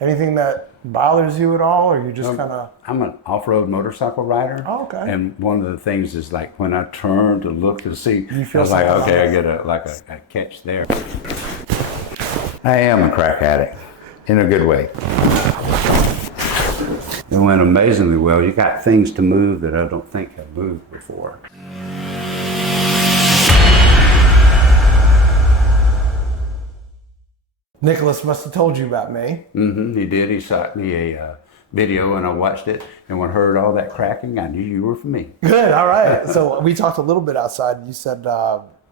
Anything that bothers you at all, or you just kind of? I'm an off-road motorcycle rider. Oh, okay. And one of the things is like when I turn to look to see, You feel I was like, something okay, on I get a catch there. I am a crack addict, in a good way. It went amazingly well. You got things to move that I don't think have moved before. Nicholas must have told you about me. He did. He shot me a video and I watched it. And when I heard all that cracking, I knew you were for me. Good, all right. So we talked a little bit outside. You said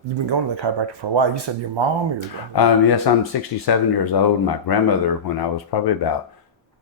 you've been going to the chiropractor for a while. You said your mom or your grandmother? Yes, I'm 67 years old. My grandmother, when I was probably about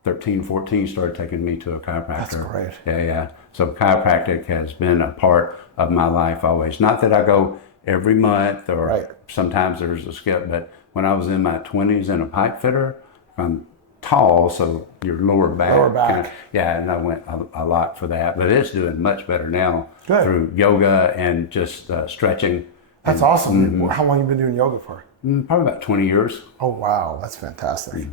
13, 14, started taking me to a chiropractor. That's great. Yeah. So chiropractic has been a part of my life always. Not that I go every month or sometimes there's a skip, but when I was in my 20s and a pipe fitter, I'm tall, so your lower back. And I went a lot for that. But it's doing much better now through yoga and just stretching. That's awesome. How long have you been doing yoga for? Probably about 20 years. Oh, wow. That's fantastic.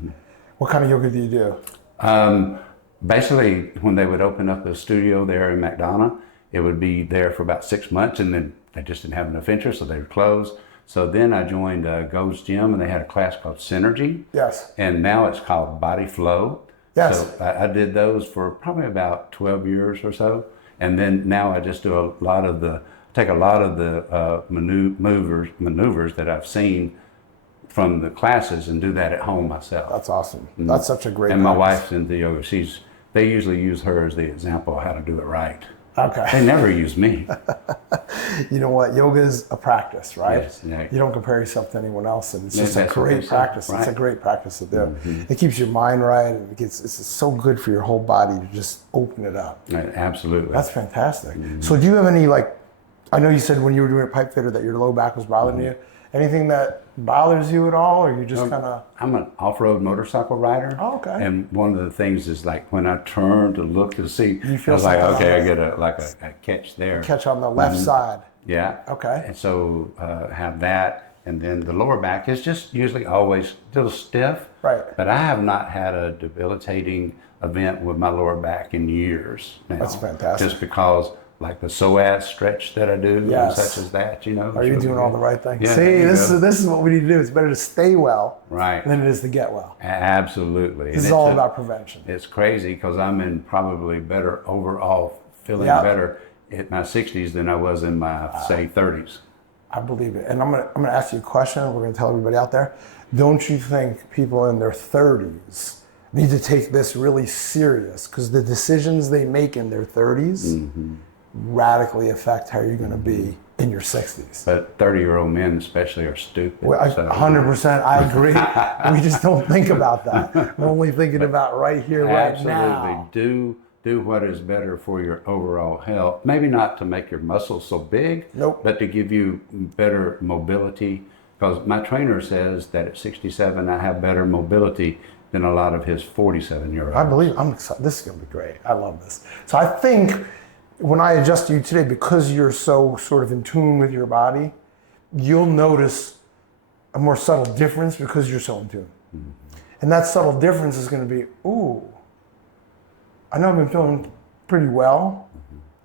What kind of yoga do you do? Basically, when they would open up a studio there in McDonough, it would be there for about 6 months, and then they just didn't have enough interest, so they would close. So then I joined Gold's Gym, and they had a class called Synergy. Yes. And now it's called Body Flow. Yes. So I did those for probably about 12 years or so. And then now I just do take a lot of the maneuvers that I've seen from the classes and do that at home myself. That's awesome. That's such a great And my wife's into yoga. They usually use her as the example of how to do it right. Okay. They never use me. You know what? Yoga is a practice, right? Yes, yeah. You don't compare yourself to anyone else, and it's just a That's what great they say, practice. right? It's a great practice to do. It keeps your mind right, and it's so good for your whole body to just open it up. Right, absolutely. That's fantastic. So do you have any, I know you said when you were doing a pipe fitter that your low back was bothering you. Anything that bothers you at all, or you just kind of? I'm an off-road motorcycle rider. Oh, okay. And one of the things is like when I turn to look to see, You feel I was like, something okay, on I get a catch there. Catch on the left side. Yeah. Okay. And so have that, and then the lower back is just usually always a little stiff. Right. But I have not had a debilitating event with my lower back in years now. That's fantastic. Just because like the psoas stretch that I do, Yes. such as that, Are you doing all the right things? Yeah, See, this is what we need to do. It's better to stay well than it is to get well. Absolutely. This is all about prevention. It's crazy because I'm in probably better overall, feeling better at my 60s than I was in my, say, 30s. I believe it. And I'm gonna ask you a question. We're gonna tell everybody out there. Don't you think people in their 30s need to take this really serious? Because the decisions they make in their 30s radically affect how you're gonna be in your 60s. But 30-year-old men especially are stupid. Well, 100%, I agree. We just don't think about that. We're only thinking about right here, right now. Absolutely. Do what is better for your overall health. Maybe not to make your muscles so big, but to give you better mobility. Because my trainer says that at 67, I have better mobility than a lot of his 47-year-olds. I believe, I'm excited. This is gonna be great. I love this. So I think when I adjust you today, because you're so sort of in tune with your body, you'll notice a more subtle difference because you're so in tune. And that subtle difference is gonna be, ooh, I know I've been feeling pretty well.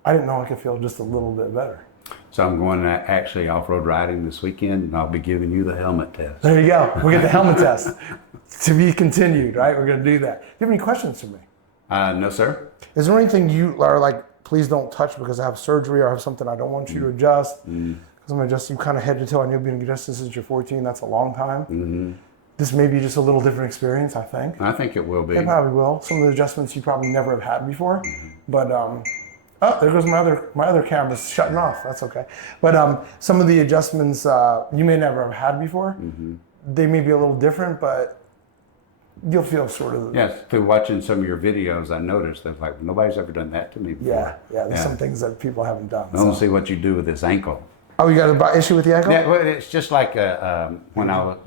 I didn't know I could feel just a little bit better. So I'm going to actually off-road riding this weekend, and I'll be giving you the helmet test. There you go. We get the helmet test. To be continued, right? We're gonna do that. Do you have any questions for me? No, sir. Is there anything you are like, please don't touch because I have surgery or I have something I don't want you to adjust? Because I'm gonna adjust you kind of head to toe. I know you've been adjusted since you're 14. That's a long time. This may be just a little different experience, I think. I think it will be. It probably will. Some of the adjustments you probably never have had before. But, oh, there goes my other camera's shutting off. That's okay. But some of the adjustments you may never have had before. They may be a little different, but you'll feel sort of. Yes, through watching some of your videos, I noticed that like nobody's ever done that to me before. Yeah, there's some things that people haven't done. I don't see what you do with this ankle. Oh, you got an issue with the ankle? Yeah, well, it's just like when I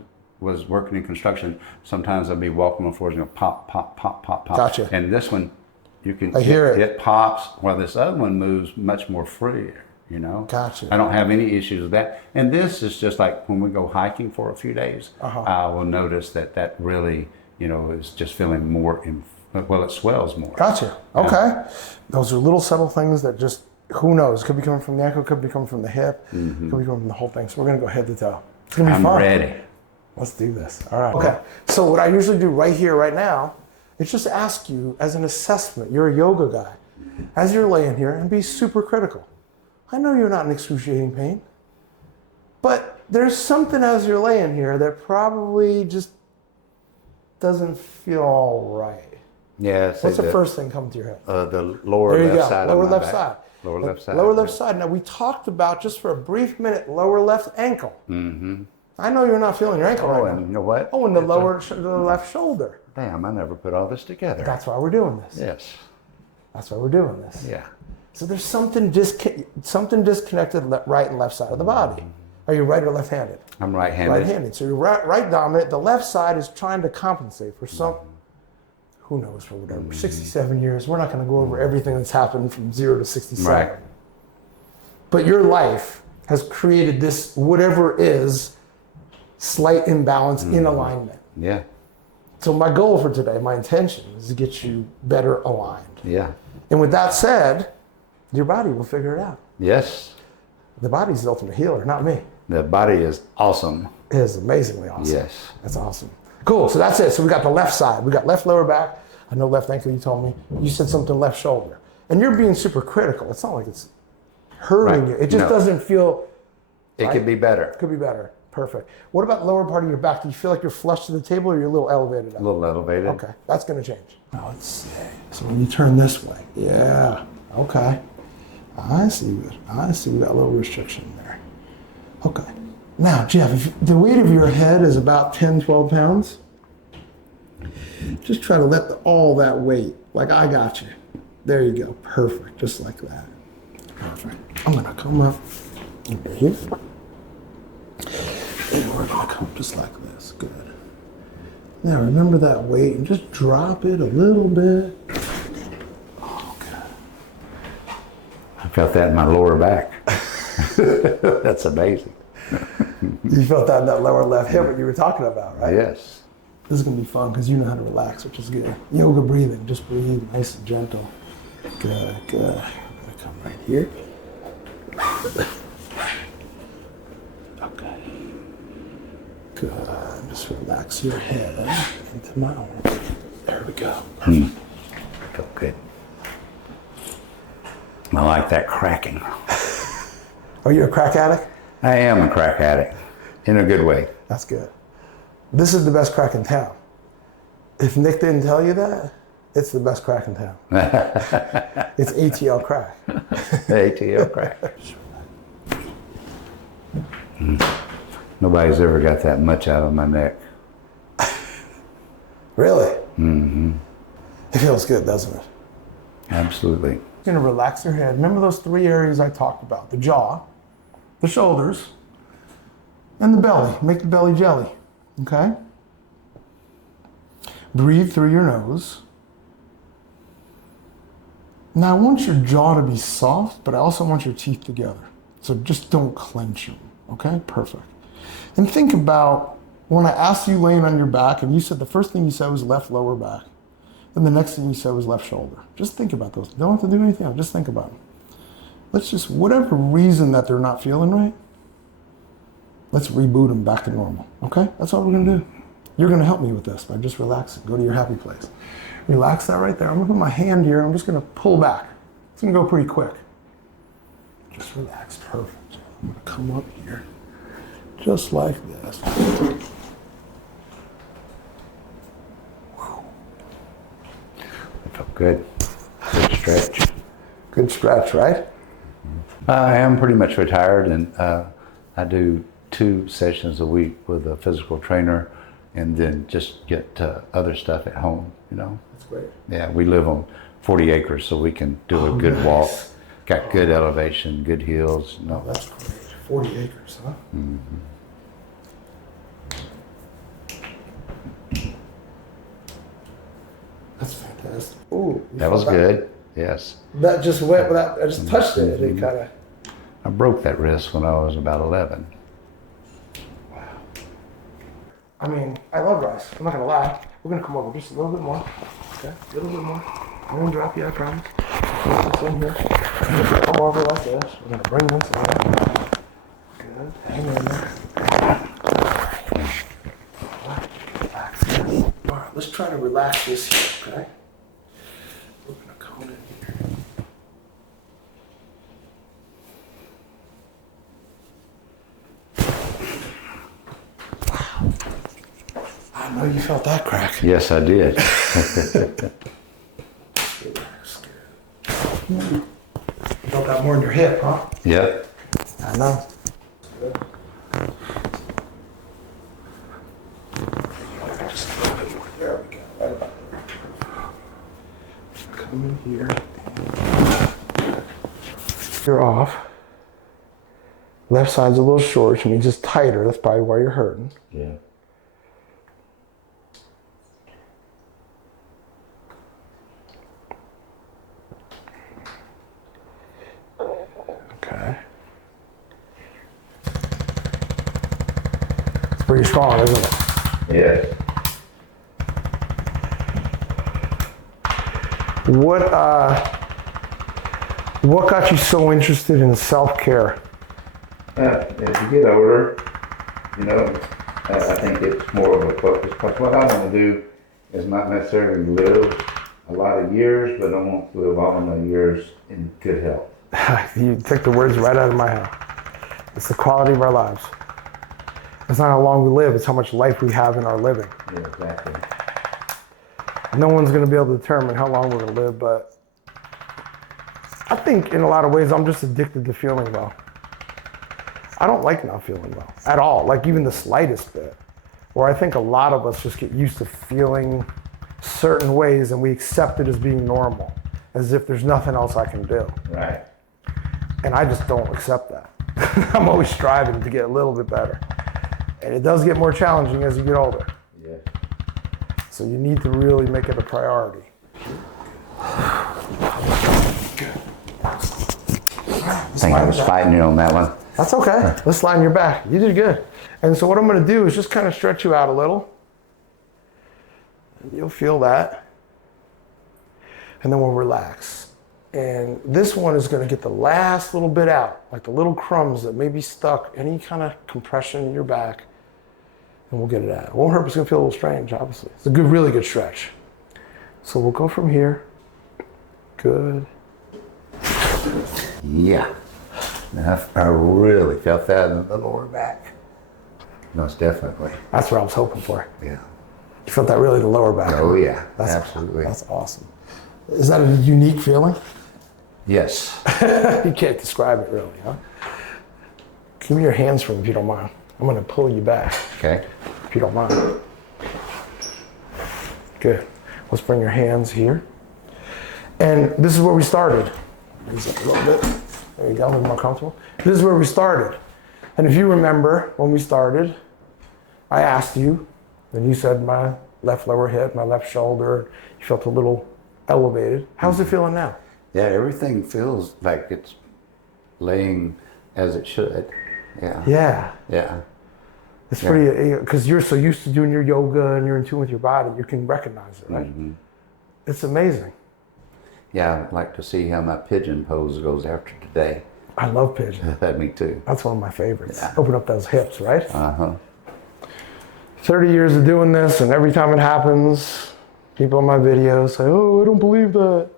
was working in construction, sometimes I'd be walking on the floors and go pop, pop, pop, pop, pop. Gotcha. And this one, you can hear it. It pops, while this other one moves much more free, you know? Gotcha. I don't have any issues with that. And this is just like when we go hiking for a few days, I will notice that really, is just feeling more, it swells more. Gotcha. Okay. Yeah. Those are little subtle things that just, who knows, could be coming from the ankle, could be coming from the hip, could be coming from the whole thing. So we're going to go head to toe. It's going to be fun. I'm ready. Let's do this. All right. Okay. So what I usually do right here, right now, is just ask you as an assessment. You're a yoga guy. As you're laying here, and be super critical. I know you're not in excruciating pain, but there's something as you're laying here that probably just doesn't feel right. Yeah. What's the first thing come to your head? The lower left side. Lower left side. Lower left side. Lower left side. Now we talked about, just for a brief minute, lower left ankle. I know you're not feeling your ankle right now. And you know what? Oh, and the left shoulder. Damn, I never put all this together. That's why we're doing this. Yes. That's why we're doing this. Yeah. So there's something disconnected right and left side of the body. Are you right or left-handed? I'm right-handed. Right-handed. So you're right dominant. The left side is trying to compensate for some, who knows, for whatever, 67 years. We're not going to go over everything that's happened from 0 to 67. Right. But your life has created this, whatever it is, slight imbalance in alignment. Yeah. So my goal for today, my intention, is to get you better aligned. Yeah. And with that said, your body will figure it out. Yes. The body's the ultimate healer, not me. The body is awesome. It is amazingly awesome. Yes. That's awesome. Cool, so that's it. So we got the left side. We got left lower back. I know left ankle, you told me. You said something left shoulder. And you're being super critical. It's not like it's hurting you. It just doesn't feel... It could be better. Could be better. Perfect. What about lower part of your back? Do you feel like you're flush to the table or you're a little elevated up? A little elevated. Okay, that's going to change. Now let's see. So when you turn this way, yeah, okay. I see. I see. We got a little restriction there. Okay. Now, Jeff, if the weight of your head is about 10, 12 pounds, just try to let all that weight, like I got you. There you go. Perfect. Just like that. Perfect. I'm going to come up over here. And we're going to come just like this. Good. Now remember that weight and just drop it a little bit. Oh, good. I felt that in my lower back. That's amazing. You felt that in that lower left hip, what you were talking about, right? Yes. This is going to be fun because you know how to relax, which is good. Yoga breathing. Just breathe nice and gentle. Good, good. I'm going to come right here. Okay. Good. Just relax your head into my arm. There we go. Feel good. I like that cracking. Are you a crack addict? I am a crack addict, in a good way. That's good. This is the best crack in town. If Nick didn't tell you that, it's the best crack in town. It's ATL crack. ATL crack. Nobody's ever got that much out of my neck. Really? Mm-hmm. It feels good, doesn't it? Absolutely. You're going to relax your head. Remember those 3 areas I talked about. The jaw, the shoulders, and the belly. Make the belly jelly. Okay? Breathe through your nose. Now I want your jaw to be soft, but I also want your teeth together. So just don't clench them. Okay? Perfect. And think about when I asked you laying on your back, and you said the first thing you said was left lower back. And the next thing you said was left shoulder. Just think about those. Don't have to do anything else. Just think about them. Let's just, whatever reason that they're not feeling right, let's reboot them back to normal. Okay? That's all we're going to do. You're going to help me with this by just relaxing. Go to your happy place. Relax that right there. I'm going to put my hand here. I'm just going to pull back. It's going to go pretty quick. Just relax. Perfect. I'm going to come up here. Just like this. Felt good. Good stretch. Good stretch, right? I am pretty much retired, and I do 2 sessions a week with a physical trainer, and then just get other stuff at home, That's great. Yeah, we live on 40 acres, so we can do a good walk. Got good elevation, good hills. No, that's great. 40 acres, huh? Mm-hmm. That's fantastic. Ooh, that was good. Yes. That just went without, I just touched it and it kind of. I broke that wrist when I was about 11. Wow. I mean, I love rice. I'm not going to lie. We're gonna come over just a little bit more. Okay, a little bit more. I won't drop you, I promise. It's in here. Come over like this. We're gonna bring this in. Good. Hang in there. Relax this. All right, let's try to relax this here, okay? We're gonna come in here. I know you felt that crack. Yes, I did. You felt that more in your hip, huh? Yep. I know. Just a little bit more. There we go. Right about there. Come in here. You're off. Left side's a little short, which means it's tighter. That's probably why you're hurting. Yeah. Okay. It's pretty strong, isn't it? Yes. What got you so interested in self-care? As you get older, you know, I think it's more of a focus. Because what I want to do is not necessarily live a lot of years, but I want to live all my years in good health. You took the words right out of my mouth. It's the quality of our lives. It's not how long we live, it's how much life we have in our living. Yeah, exactly. No one's going to be able to determine how long we're going to live, but I think in a lot of ways I'm just addicted to feeling well. I don't like not feeling well at all, like even the slightest bit. Where I think a lot of us just get used to feeling certain ways and we accept it as being normal, as if there's nothing else I can do. Right. And I just don't accept that. I'm always striving to get a little bit better. And it does get more challenging as you get older. Yeah. So you need to really make it a priority. I think I was fighting you on that one. That's okay. Let's line your back. You did good. And so what I'm going to do is just kind of stretch you out a little. You'll feel that. And then we'll relax. And this one is going to get the last little bit out, like the little crumbs that may be stuck, any kind of compression in your back. And we'll get it out. It won't hurt, but it's going to feel a little strange, obviously. It's a good, really good stretch. So we'll go from here. Good. Yeah. I really felt that in the lower back. Most definitely. That's what I was hoping for. Yeah. You felt that really in the lower back. Oh yeah, That's, absolutely. That's awesome. Is that a unique feeling? Yes. You can't describe it really, huh? Give me your hands from me if you don't mind. I'm going to pull you back. Okay. If you don't mind. Good. Let's bring your hands here. And this is where we started. Raise up a little bit. There you go, a little more comfortable. This is where we started. And if you remember when we started, I asked you, and you said my left lower hip, my left shoulder, you felt a little elevated. How's it feeling now? Yeah, everything feels like it's laying as it should. Yeah. Yeah. Yeah. It's pretty, because you're so used to doing your yoga and you're in tune with your body, you can recognize it, right? Mm-hmm. It's amazing. Yeah, I'd like to see how my pigeon pose goes after today. I love pigeon. Me too. That's one of my favorites. Yeah. Open up those hips, right? Uh-huh. 30 years of doing this, and every time it happens, people in my videos say, oh, I don't believe that.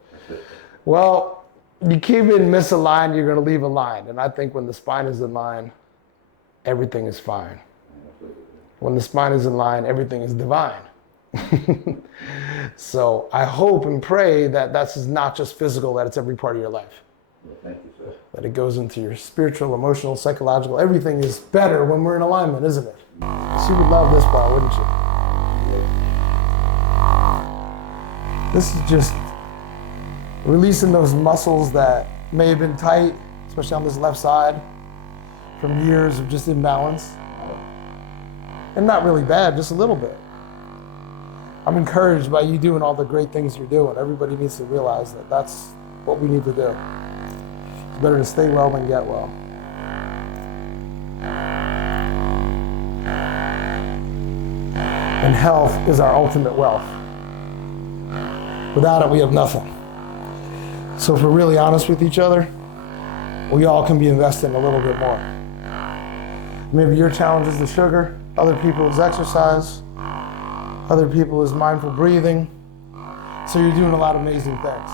Well, you keep it misaligned, you're going to leave a line. And I think when the spine is in line, everything is fine. When the spine is in line, everything is divine. So I hope and pray that that's not just physical, that it's every part of your life. Well, thank you, sir. That it goes into your spiritual, emotional, psychological. Everything is better when we're in alignment, isn't it? So you would love this part, wouldn't you? This is just releasing those muscles that may have been tight, especially on this left side, from years of just imbalance. And not really bad, just a little bit. I'm encouraged by you doing all the great things you're doing. Everybody needs to realize that that's what we need to do. It's better to stay well than get well. And health is our ultimate wealth. Without it, we have nothing. So if we're really honest with each other, we all can be investing a little bit more. Maybe your challenge is the sugar, other people is exercise, other people is mindful breathing. So you're doing a lot of amazing things.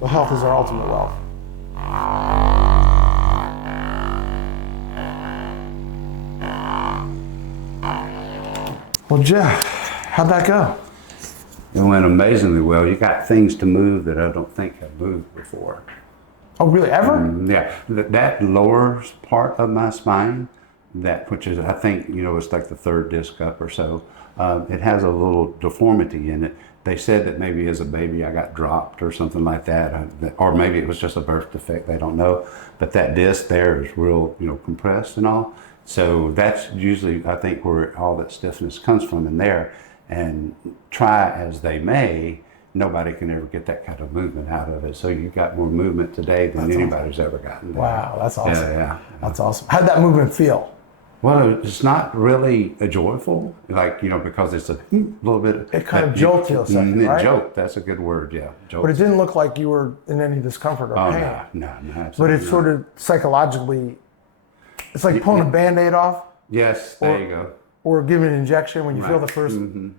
But health is our ultimate wealth. Well, Jeff, how'd that go? It went amazingly well. You got things to move that I don't think have moved before. Oh, really? Ever? Yeah, that lower part of my spine, which is, I think, it's like the third disc up or so. It has a little deformity in it. They said that maybe as a baby I got dropped or something like that, or maybe it was just a birth defect. They don't know. But that disc there is real, compressed and all. So that's usually, I think, where all that stiffness comes from in there. And try as they may, nobody can ever get that kind of movement out of it. So you got more movement today than anybody's ever gotten. Wow, that's awesome. Yeah. That's awesome. How'd that movement feel? Well, it's not really a joyful, because it's a little bit. It kind of jolts you a second, right? Jolt, that's a good word, yeah. Jolt. But it didn't look like you were in any discomfort or pain. No, but it's sort of psychologically, it's like pulling a Band-Aid off. Yes, there you go. Or giving an injection when you feel the first. Mm-hmm.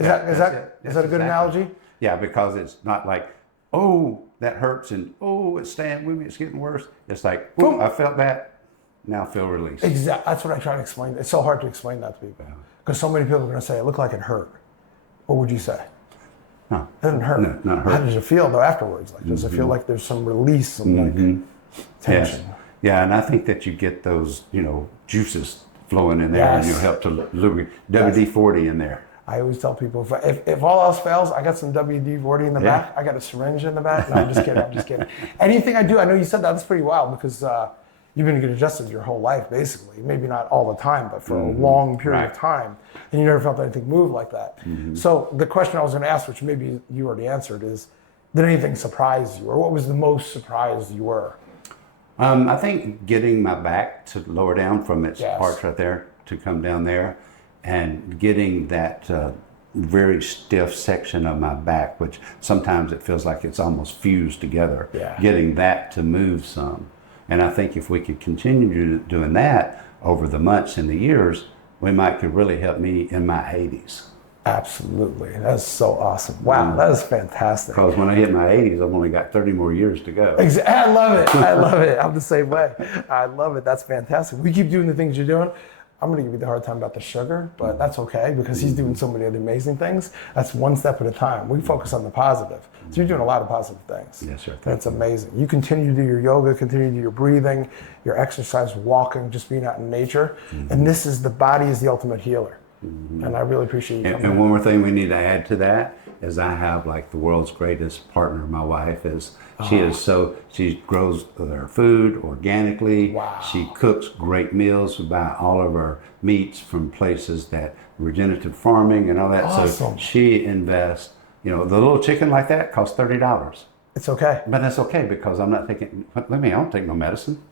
Is that a good analogy? Yeah, because it's not like, oh, that hurts and oh, it's staying with me, it's getting worse. It's like, boom, I felt that. Now feel released. Exactly. That's what I try to explain. It's so hard to explain that to people because so many people are going to say it looked like it hurt. What would you say? No, it didn't hurt. No, not hurt. How does it feel though afterwards? Like, does it feel like there's some release, some like tension? Yes. Yeah, and I think that you get those, juices flowing in there, and you'll help to lubricate. WD-40 in there. I always tell people, if all else fails, I got some WD-40 in the back. I got a syringe in the back. No, I'm just kidding. Anything I do, I know you said that's pretty wild because you've been getting adjusted your whole life, basically. Maybe not all the time, but for a long period of time. And you never felt anything move like that. So the question I was going to ask, which maybe you already answered, is did anything surprise you? Or what was the most surprised you were? I think getting my back to lower down from its parts right there to come down there and getting that very stiff section of my back, which sometimes it feels like it's almost fused together, getting that to move some. And I think if we could continue doing that over the months and the years, could really help me in my 80s. Absolutely. That's so awesome. Wow, that is fantastic. Because when I hit my 80s, I've only got 30 more years to go. I love it. I love it. I'm the same way. I love it. That's fantastic. We keep doing the things you're doing. I'm going to give you the hard time about the sugar, but that's okay because he's doing so many other amazing things. That's one step at a time. We focus on the positive. So you're doing a lot of positive things. Yes, sir. That's amazing. You continue to do your yoga, continue to do your breathing, your exercise, walking, just being out in nature. And the body is the ultimate healer. And I really appreciate you. And one more thing we need to add to that is I have like the world's greatest partner. My wife is, she grows her food organically. Wow. She cooks great meals. We buy all of our meats from places that regenerative farming and all that. Awesome. So she invests, the little chicken like that costs $30. It's okay. But that's okay because I'm not taking, I don't take no medicine.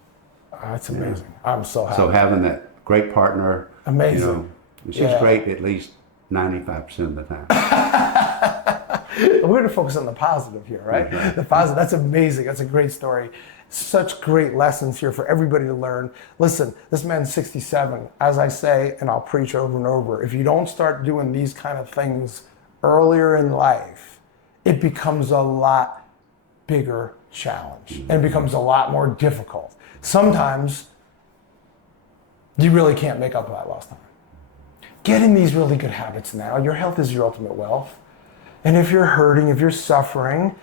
That's amazing. I'm so happy. So having that great partner. Amazing. She's great at least 95% of the time. We're going to focus on the positive here, right? The positive. That's amazing. That's a great story. Such great lessons here for everybody to learn. Listen, this man's 67. As I say, and I'll preach over and over, if you don't start doing these kind of things earlier in life, it becomes a lot bigger challenge and becomes a lot more difficult. Sometimes you really can't make up for that lost time. Get in these really good habits now. Your health is your ultimate wealth. And if you're hurting, if you're suffering,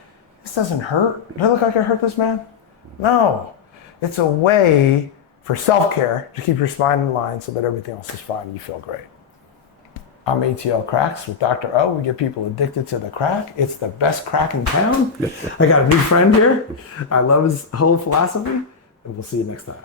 this doesn't hurt. Did I look like I hurt this man? No. It's a way for self-care to keep your spine in line so that everything else is fine and you feel great. I'm ATL Cracks with Dr.O. We get people addicted to the crack. It's the best crack in town. I got a new friend here. I love his whole philosophy. And we'll see you next time.